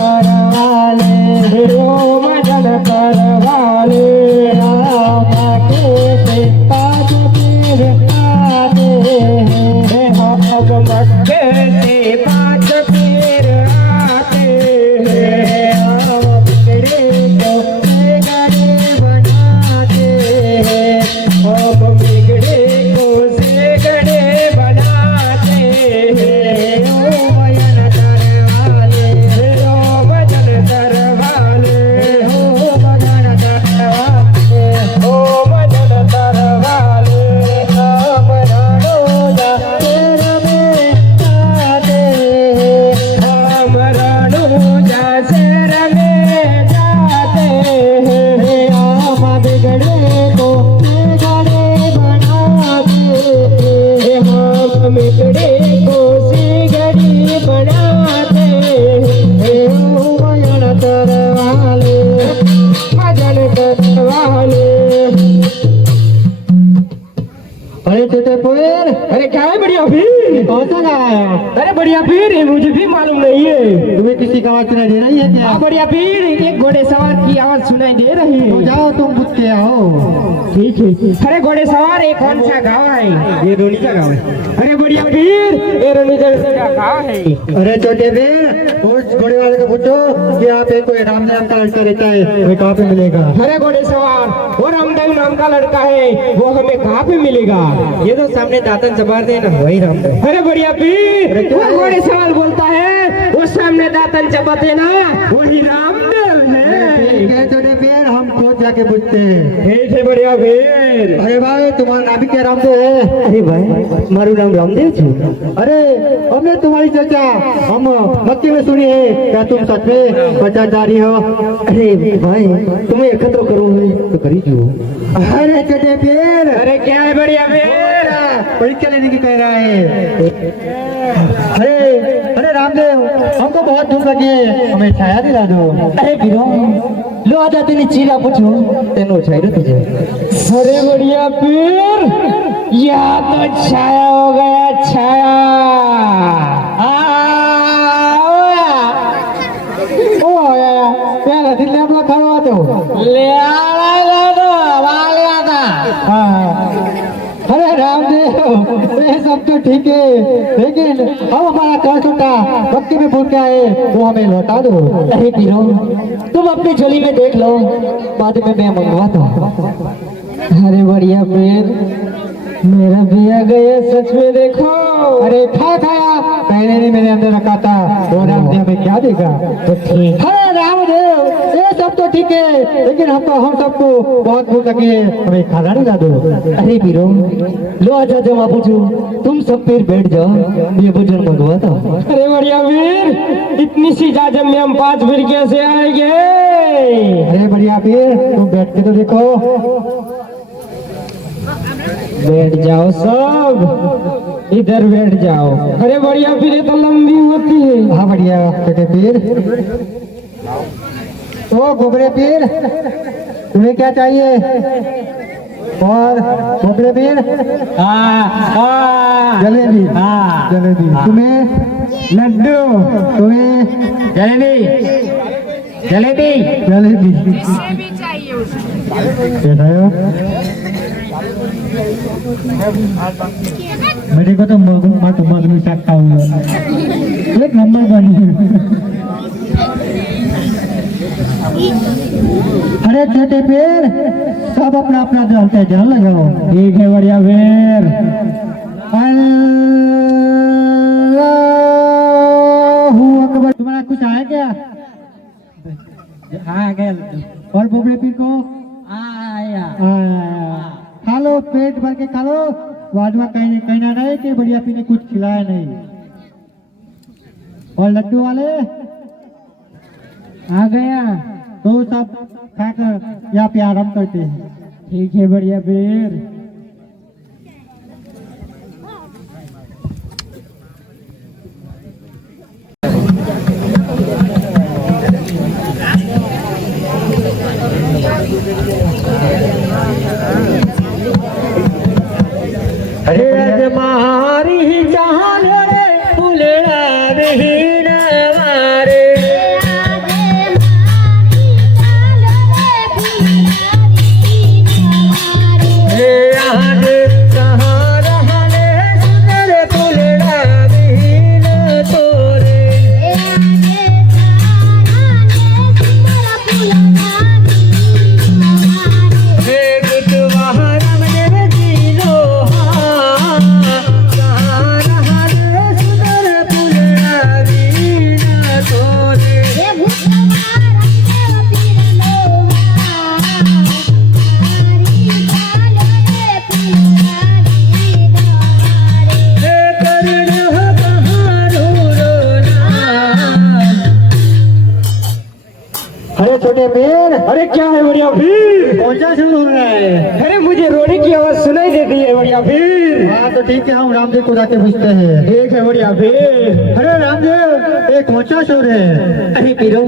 करवाले हो मदन करवाले आके से पाँच पीर आते हैं अब मक्के से पाँच पीर आते हैं अब बिगड़े को गड़े बनाते हैं अब बिगड़े को से गड़े बनाते हैं ओ मयन तरवाले हो मदन तरवाले हो मदन तरवाले हो मदन तरवाले हम राणो जा शेर में जाते हम राणो जा शेर में जाते हैं हम बिगड़े को बिगड़े बनाते हम बिगड़े को सिगड़ी बनाते हो मयन तरवाले मदन तरवाले। अरे छोटे पोयर, अरे क्या है बढ़िया फिर? कौन सा गाना है? अरे बढ़िया फिर है, मुझे भी मालूम नहीं है। तुम्हें किसी का आवाज सुनाई दे रही है क्या? हाँ बढ़िया फिर, एक घोड़े सवार की आवाज सुनाई दे रही है। तो जाओ तुम पूछ के आओ। ठीक है। अरे घोड़े सवार ये कौन सा गाँव है? ये रोनी का गाँव है। अरे बढ़िया फिर, ये रोनी का गाँव है। अरे छोटे फिर, उस घोड़े वाले को पूछो कि यहाँ पे कोई रामदेव का लड़का रहता है, वो कहाँ पे मिलेगा? अरे घोड़े सवार, वो रामदेव नाम का लड़का है, वो हमें कहाँ पे मिलेगा? ये तो सामने दातन चबाते हैं ना, वही रामदेव। अरे बढ़िया पीर, वो घोड़े सवाल बोलता है वो सामने दातन चबाते ना, वही रामदेव है। ठीक है छोटे पीर, हम खुद जाके पूछते हैं। ठीक है बढ़िया पीर। अरे भाई तुम्हारा नाम भी क्या रामदेव है? अरे भाई मारू नाम रामदेव छे। अरे हमने तुम्हारी चर्चा हम मक्के में सुनी है, क्या तुम सच में प्रचारधारी हो? अरे भाई तुम्हें एकत्र करो तो करी जो। अरे छोटे पीर, अरे क्या है बढ़िया पीर? परीक्षा लेने की कह रहा है। अरे अरे रामदेव, हमको बहुत धूप लगी है, हमें छाया दिला दो। अरे पीरो लो आजा, तेरी चीरा पूछो तेनो छाया तुझे। अरे बढ़िया पीर, यहाँ तो छाया हो गया, छाया। पहला दिन अपना खावा तो ले अरे रामदेव ये सब तो ठीक है, लेकिन हम हमारा घर छोटा मक्के में फूल के आए, वो हमें लौटा दो। अरे पीरो तुम अपनी झोली में देख लो, बाद में मैं मंगवाता हूँ। अरे बढ़िया पीर, मेरा भैया गया सच में देखो। अरे खाया पहले ने मेरे अंदर रखा था, वो रामदेव में क्या देगा? तो ठीक है रामदेव, ये सब तो ठीक है, लेकिन हम सबको बहुत भूख लगी है, हमें खाना नहीं ला दो। अरे पीरो लो आजा, जमा पूछू तुम सब फिर बैठ जाओ, ये भोजन मंगवाता हूँ। अरे बढ़िया वीर, इतनी सी जाजम में हम 5 फिर कैसे आएंगे? अरे बढ़िया वीर, तुम बैठ के तो देखो। बैठ जाओ सब, इधर बैठ जाओ। अरे बढ़िया पीर, ये तो लंबी होती है। हाँ बढ़िया छोटे पीर। ओ गोबरे पीर, तुम्हें क्या चाहिए? और गोबरे पीर? जलेबी। जलेबी। तुम्हें? लड्डू। तुम्हें? जलेबी। जलेबी। जलेबी चाहिए। मेरे को तो मधु सकता हूँ, एक नंबर बनी। अरे छोटे पेड़, सब अपना अपना जलते जल लगाओ। ठीक है बढ़िया पेड़। अल्लाहू अकबर। तुम्हारा कुछ आया क्या? आ गया। और बोबड़े पीर को? आया। खा लो, पेट भर के खा लो, बाद में कहना नहीं कि बढ़िया पी ने कुछ खिलाया नहीं। और लड्डू वाले आ गया, तो सब खाकर यहाँ पे आराम करते हैं। ठीक है बढ़िया पीर। अरे मारी जहान रे फुलड़ा नहीं मारे। अरे छोटे पीर, अरे क्या है बढ़िया पीर? कौन सा शुरू हो रहा है? अरे मुझे रोने की आवाज सुनाई देती है बढ़िया पीर। हाँ तो ठीक है, हम रामदेव को जाके पूछते हैं। ठीक है बढ़िया पीर। अरे रामदेव, ये कौन सा शोर है? अरे पीरो,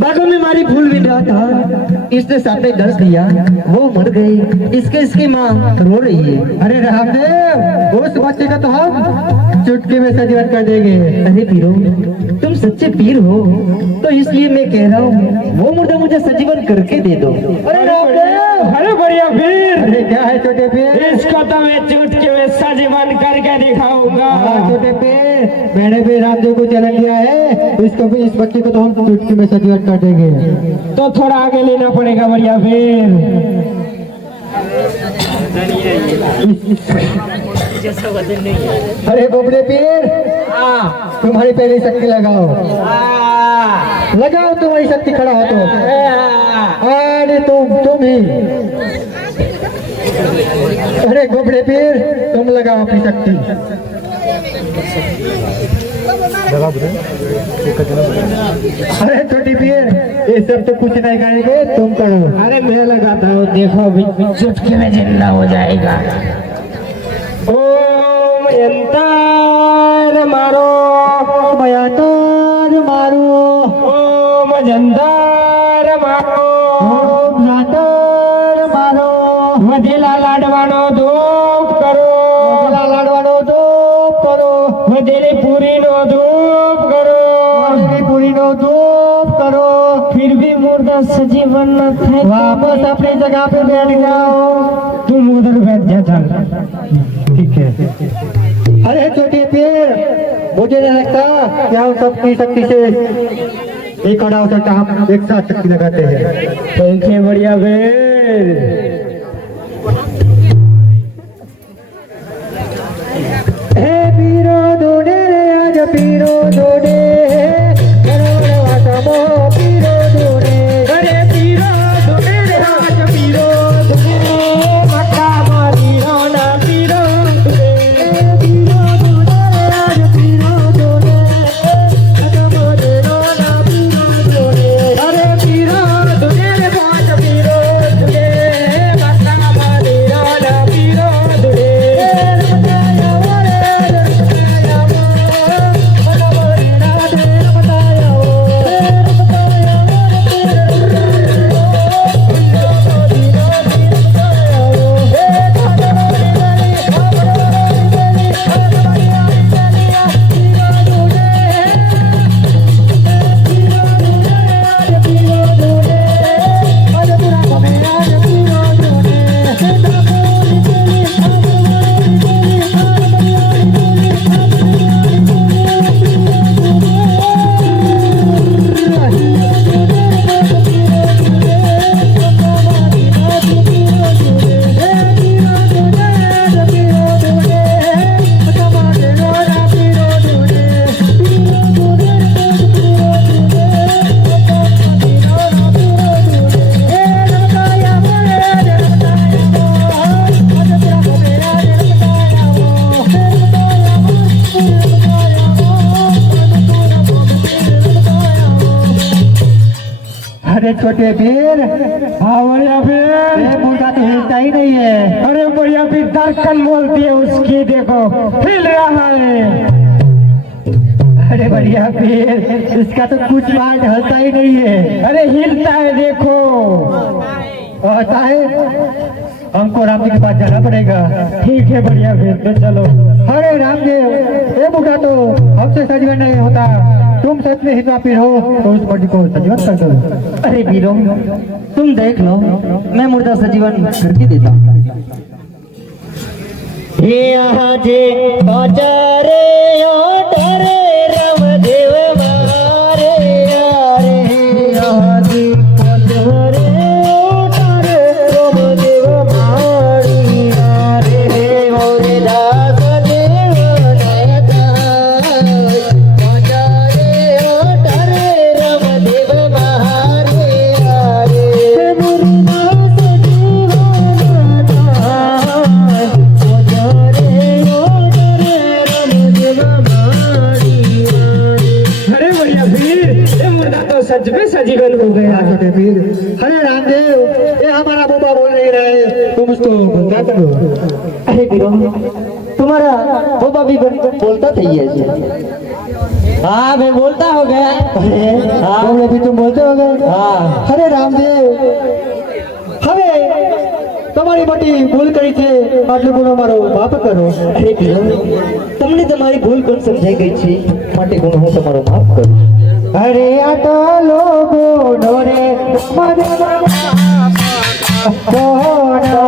बागों में मारी फूल बिन रहा था, इसने सामने दर्श दिया, वो मर गई, इसकी माँ रो रही है। अरे रामदेव, उस बच्चे का तो हम चुटकी में सजीवन कर देंगे। अरे पीरो, तुम सच्चे पीर हो तो इसलिए मैं कह रहा हूँ वो मुर्दा मुझे सजीवन करके दे दो। अरे रामदेव, अरे बढ़िया पीर। अरे क्या है छोटे पीर? इसको तो मैं चुटकी में सजीवन करके दिखाऊंगा। छोटे पीर, मैंने भी रामदेव को चैलेंज दिया है, इसको भी, इस बच्चे को तो हम चुटकी में सजीवन कर देंगे। तो थोड़ा आगे लेना पड़ेगा बढ़िया पीर। अरे बोबड़े पीर, तुम्हारी पहली शक्ति लगाओ, लगाओ तुम्हारी शक्ति, खड़ा हो तो। अरे तुम ही। अरे बोबड़े पीर, तुम लगाओ अपनी शक्ति। अरे छोटी पीर, ये सब तो कुछ नहीं करेंगे, तुम करो। अरे मैं लगाता हूँ, देखो अभी चुटकी में जिंदा हो जाएगा। ओम यंतर मारो, मयंतर मारो, ओम यंतर मारो, ओम यंतर मारो, वधेला लाडवानो धूप करो, वधेला लाडवानो धूप करो, वधेरे पूरी नो धूप करो, वधेरे पूरी नो धूप करो। फिर भी मुर्दा सजीवन न थे, वापस अपनी जगह पे बैठ जाओ। तुम उधर बैठ जा, चल। ठीक है। अरे छोटे पीर, मुझे नहीं लगता कि हम सबकी शक्ति से एक खड़ा हो सकता, हम एक साथ शक्ति लगाते हैं। ठीक है बढ़िया पीर। हे पीरो दोने रे, आज पीरो दोने, पीरो दोने, अरे पीरो दोने रे, आज पीरो दोने, मक्का मारी रोना पीरो दोने, पीरो दोने रे, आज पीरो दोने, मक्का मारी रोना पीरो दोने, अरे पीरो दोने रे, आज पीरो दोने, मक्का मारी रोना पीरो दोने। अरे छोटे पीर, हाँ बढ़िया पीर, ये मुर्गा तो हिलता ही नहीं है। अरे बढ़िया पीर, धड़कन बोलती है उसकी, देखो हिल रहा है। अरे बढ़िया पीर, इसका तो कुछ पार्ट हलता ही नहीं है। अरे हिलता है, देखो होता है। हमको रामदेव के पास जाना पड़ेगा। ठीक है बढ़िया पीर, तो चलो। अरे रामदेव, ये मुर्गा तो हमसे सजीवन नहीं होता, तुम सच में हिंदुआ पीर हो तो उस मुर्गे को सजीवन कर दो। अरे पीरो, तुम देख लो, मैं मुर्दा सजीवन करके देता हूँ। यहाँ जे बाजारे डरे रामदेव मारे, यारे यहाँ जे बाजारे डरे रामदेव मारी, यारे मोरे दास देव नायका, बाजारे डरे रामदेव मारे, यारे मुर्दा सजीवन बाजारे डरे रामदेव मारी। जिगर हो गया। छोटे पीर, अरे रामदेव, ये हमारा बुबा बोल नहीं रहे, तुम उसको क्या करो? अरे वीरो तुम्हारा बुबा भी बोलता था ये जी। हाँ मैं बोलता हो गया। हाँ तुम भी तुम बोलते हो गए? हाँ अरे रामदेव, हमें તમારી મોટી ભૂલ કરી છે, આટલું ગુનો મારો માફ કરો. અરે વીરો તમને તમારી ભૂલ કોણ સમજાઈ ગઈ છે માટે હું તમારો માફ કરું. અરે આ તો લોકો ડોરે મને કોણ